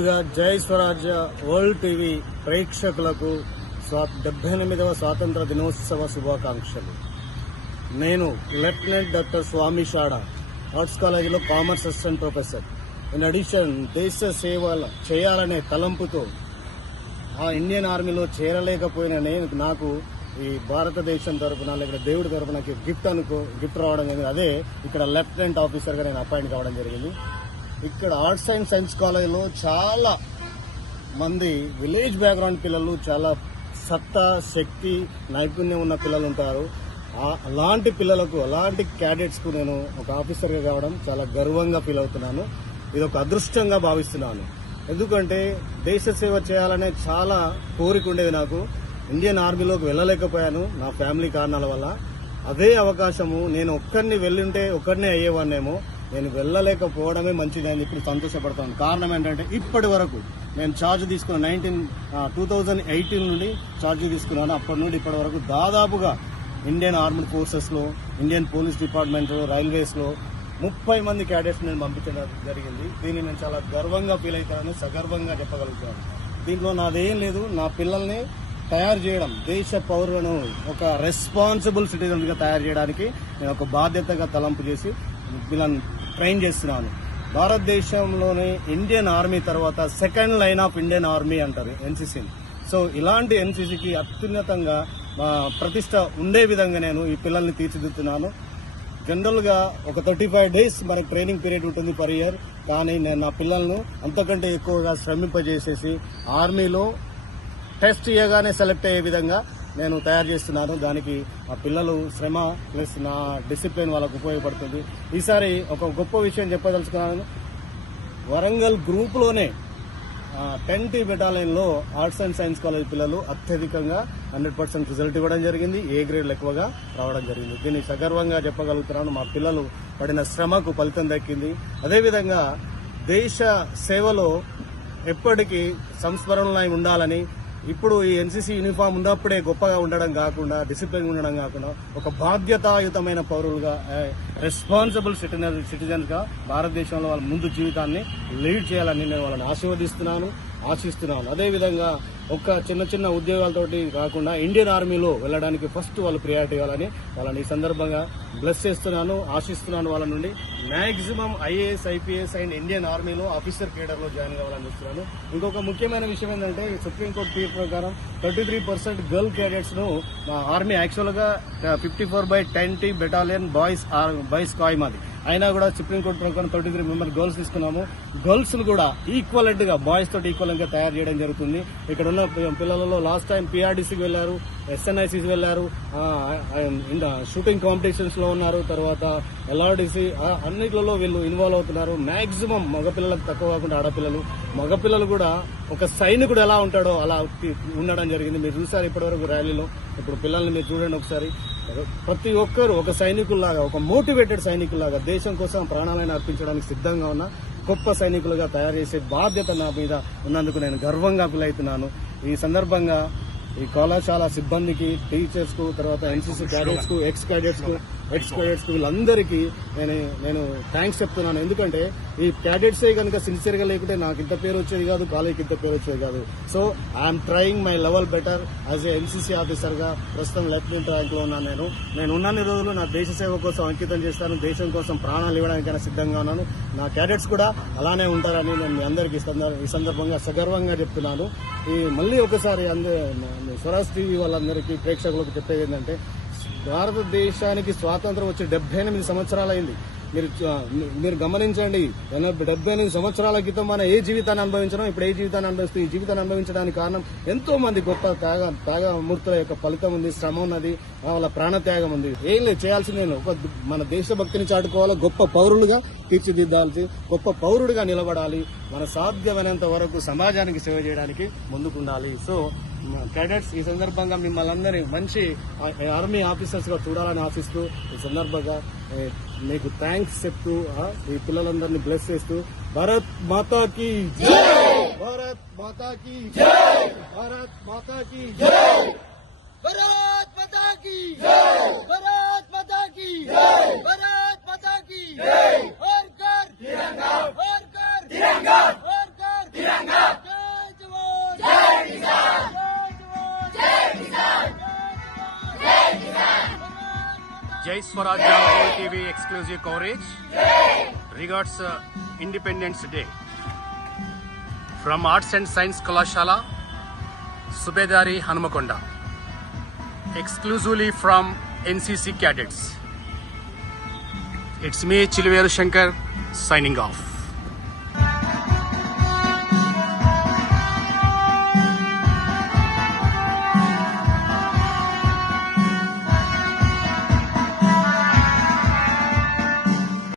ముందుగా జై స్వరాజ్య world TV ప్రేక్షకులకు 78వ స్వాతంత్ర దినోత్సవ శుభాకాంక్షలు. నేను లెఫ్టినెంట్ డాక్టర్ స్వామి షాడా, ఆర్ట్స్ కాలేజీలో commerce assistant professor. In addition దేశ సేవలు చేయాలనే తలంపుతో ఆ ఇండియన్ ఆర్మీలో చేరలేకపోయిన నాకు ఈ భారతదేశం తరఫున లేకపోతే దేవుడి తరఫున గిఫ్ట్ రావడం జరిగింది. అదే ఇక్కడ లెఫ్టినెంట్ ఆఫీసర్గా నేను అపాయింట్ కావడం జరిగింది. ఇక్కడ ఆర్ట్స్ అండ్ సైన్స్ కాలేజీలో చాలా మంది విలేజ్ బ్యాక్గ్రౌండ్ పిల్లలు, చాలా సత్తా, శక్తి, నైపుణ్యం ఉన్న పిల్లలు ఉంటారు. అలాంటి పిల్లలకు, అలాంటి క్యాడెట్స్కు నేను ఒక ఆఫీసర్గా కావడం చాలా గర్వంగా ఫీల్ అవుతున్నాను. ఇది ఒక అదృష్టంగా భావిస్తున్నాను. ఎందుకంటే దేశ సేవ చేయాలనే చాలా కోరిక ఉండేది నాకు. ఇండియన్ ఆర్మీలోకి వెళ్ళలేకపోయాను నా ఫ్యామిలీ కారణాల వల్ల. అదే అవకాశము నేను ఒక్కరిని వెళ్ళుంటే ఒక్కరినే అయ్యేవాన్నేమో. నేను వెళ్ళలేకపోవడమే మంచిది అని ఇప్పుడు సంతోషపడతాను. కారణం ఏంటంటే ఇప్పటి వరకు నేను ఛార్జ్ తీసుకున్న 2018 నుండి ఛార్జ్ తీసుకున్నాను. అప్పటి నుండి ఇప్పటి వరకు దాదాపుగా ఇండియన్ ఆర్మ్డ్ ఫోర్సెస్లో, ఇండియన్ పోలీస్ డిపార్ట్మెంట్లో, రైల్వేస్లో 30 మంది క్యాడెట్స్ నేను పంపించడం జరిగింది. దీన్ని నేను చాలా గర్వంగా ఫీల్ అవుతానని సగర్వంగా చెప్పగలుగుతాను. దీంట్లో నాదేం లేదు, నా పిల్లల్ని తయారు చేయడం, దేశ పౌరులను ఒక రెస్పాన్సిబుల్ సిటిజన్గా తయారు చేయడానికి నేను ఒక బాధ్యతగా తలంపు చేసి వీళ్ళని ట్రైన్ చేస్తున్నాను. భారతదేశంలోని ఇండియన్ ఆర్మీ తర్వాత second line of Indian army అంటారు ఎన్సీసీని. సో ఇలాంటి ఎన్సీసీకి అత్యున్నతంగా ప్రతిష్ట ఉండే విధంగా నేను ఈ పిల్లల్ని తీర్చిదిద్దుతున్నాను. జనరల్గా ఒక 35 days మనకు ట్రైనింగ్ పీరియడ్ ఉంటుంది పర్ ఇయర్. కానీ నేను నా పిల్లలను అంతకంటే ఎక్కువగా శ్రమింపజేసేసి ఆర్మీలో టెస్ట్ చేయగానే సెలెక్ట్ అయ్యే విధంగా నేను తయారు చేస్తున్నాను. దానికి ఆ పిల్లలు శ్రమ ప్లస్ నా డిసిప్లిన్ వాళ్ళకు ఉపయోగపడుతుంది. ఈసారి ఒక గొప్ప విషయం చెప్పదలుచుకున్నాను. వరంగల్ గ్రూప్లోనే 10th బెటాలియన్లో ఆర్ట్స్ అండ్ సైన్స్ కాలేజ్ పిల్లలు అత్యధికంగా 100% రిజల్ట్ ఇవ్వడం జరిగింది. ఏ గ్రేడ్లు ఎక్కువగా రావడం జరిగింది. దీన్ని సగర్వంగా చెప్పగలుగుతున్నాను. మా పిల్లలు పడిన శ్రమకు ఫలితం దక్కింది. అదేవిధంగా దేశ సేవలో ఎప్పటికీ సంస్మరణలై ఉండాలని, ఇప్పుడు ఈ ఎన్సీసీ యూనిఫామ్ ఉన్నప్పుడే గొప్పగా ఉండడం కాకుండా, డిసిప్లిన్ ఉండడం కాకుండా ఒక బాధ్యతాయుతమైన పౌరులుగా, రెస్పాన్సిబుల్ సిటిజన్గా భారతదేశంలో వాళ్ళ ముందు జీవితాన్ని లీడ్ చేయాలని నేను వాళ్ళని ఆశిస్తున్నాను. అదేవిధంగా ఒక చిన్న ఉద్యోగాలతోటి కాకుండా ఇండియన్ ఆర్మీలో వెళ్ళడానికి ఫస్ట్ వాళ్ళు ప్రియారిటీ ఇవ్వాలని వాళ్ళని ఈ సందర్భంగా బ్లెస్ చేస్తున్నాను, ఆశిస్తున్నాను. వాళ్ళ నుండి maximum IAS, IPS and Indian ఆర్మీలో ఆఫీసర్ కేడర్లో జాయిన్ కావాలని చూస్తున్నాను. ఇంకొక ముఖ్యమైన విషయం ఏంటంటే సుప్రీంకోర్టు తీర్పు ప్రకారం 33% గర్ల్ క్యాడెట్స్ ను ఆర్మీ యాక్చువల్గా 54/10 బెటాలియన్ బాయ్స్ కాయమాది అయినా కూడా సుప్రీంకోర్టు ప్రకారం 33 మెంబర్ గర్ల్స్ తీసుకున్నాము. గర్ల్స్ కూడా ఈక్వలెంట్ గా బాయ్స్ తోటి ఈక్వలెంట్ గా తయారు చేయడం జరుగుతుంది. ఇక్కడ ఉన్న పిల్లలలో లాస్ట్ టైం PRDCకి వెళ్లారు, SNICకి వెళ్లారు, షూటింగ్ కాంపిటీషన్స్ లో ఉన్నారు, తర్వాత LRDC అన్నిట్లలో వీళ్ళు ఇన్వాల్వ్ అవుతున్నారు. మాక్సిమం మగపిల్లలకు తక్కువ కాకుండా మగపిల్లలు కూడా ఒక సైనికుడు ఎలా ఉంటాడో అలా ఉండడం జరిగింది. మీరు చూసారు ఇప్పటివరకు ర్యాలీలో. ఇప్పుడు పిల్లల్ని మీరు చూడండి ఒకసారి. ప్రతి ఒక్కరు ఒక సైనికుల్లాగా, ఒక మోటివేటెడ్ సైనికుల్లాగా దేశం కోసం ప్రాణాలను అర్పించడానికి సిద్ధంగా ఉన్న గొప్ప సైనికులుగా తయారు చేసే బాధ్యత నా మీద ఉన్నందుకు నేను గర్వంగా ఫీల్ అవుతున్నాను. ఈ సందర్భంగా ఈ కళాశాల సిబ్బందికి, టీచర్స్ కు, తర్వాత ఎన్సీసీ క్యాడెట్స్ కు, ఎక్స్ క్యాడెట్స్ కు వీళ్ళందరికీ నేను థ్యాంక్స్ చెప్తున్నాను. ఎందుకంటే ఈ క్యాడెట్సే కనుక సిన్సియర్గా లేకుంటే నాకు ఇంత పేరు వచ్చేది కాదు, కాలేజీకి ఇంత పేరు వచ్చేది కాదు. So I'm trying my level better as a NCC ఆఫీసర్గా. ప్రస్తుతం లెఫ్టినెంట్ ర్యాంక్లో ఉన్నాను. నేను ఉన్నన్ని రోజులు నా దేశ సేవ కోసం అంకితం చేస్తాను. దేశం కోసం ప్రాణాలు ఇవ్వడానికైనా సిద్ధంగా ఉన్నాను. నా క్యాడెట్స్ కూడా అలానే ఉంటారని నేను మీ అందరికీ ఈ సందర్భంగా సగర్వంగా చెప్తున్నాను. మళ్ళీ ఒకసారి స్వరాజ్ టీవీ వాళ్ళందరికీ, ప్రేక్షకులకు చెప్పేది ఏంటంటే, భారతదేశానికి స్వాతంత్రం వచ్చి 78 సంవత్సరాలైంది. మీరు గమనించండి. 78 సంవత్సరాల క్రితం మన ఏ జీవితాన్ని అనుభవించడం, ఇప్పుడు ఏ జీవితాన్ని అనుభవిస్తూ, ఈ జీవితాన్ని అనుభవించడానికి కారణం ఎంతో మంది గొప్ప త్యాగమూర్తుల యొక్క ఫలితం ఉంది, శ్రమ ఉన్నది, వాళ్ళ ప్రాణత్యాగం ఉంది. ఏం లేదు, చేయాల్సింది మన దేశభక్తిని చాటుకోవాలి, గొప్ప పౌరులుగా తీర్చిదిద్దాల్సి, గొప్ప పౌరుడిగా నిలబడాలి, మన సాధ్యమైనంత వరకు సమాజానికి సేవ చేయడానికి ముందుకుండాలి. సో క్యాడెట్స్, ఈ సందర్భంగా మిమ్మల్ని అందరినీ మంచి ఆర్మీ ఆఫీసర్స్ గా చూడాలని ఆశిస్తూ ఈ సందర్భంగా మీకు థ్యాంక్స్ చెప్తూ ఈ పిల్లలందరినీ బ్లెస్ చేస్తూ భారత్ మాతా కీ జై, భారత్ మాతా కీ జై, భారత్ మాతా కీ జై, భారత్ మాతా కీ జై, భారత్ మాతా కీ జై, భారత్ మాతా కీ జై. తిరంగా, తిరంగా, తిరంగా, తిరంగా. Jai Swaraj World TV exclusive coverage. Regards Independence Day. From Arts and Science Kalashala, Subedari Hanumakonda. Exclusively from NCC cadets. It's me, Chiliveru Shankar, signing off.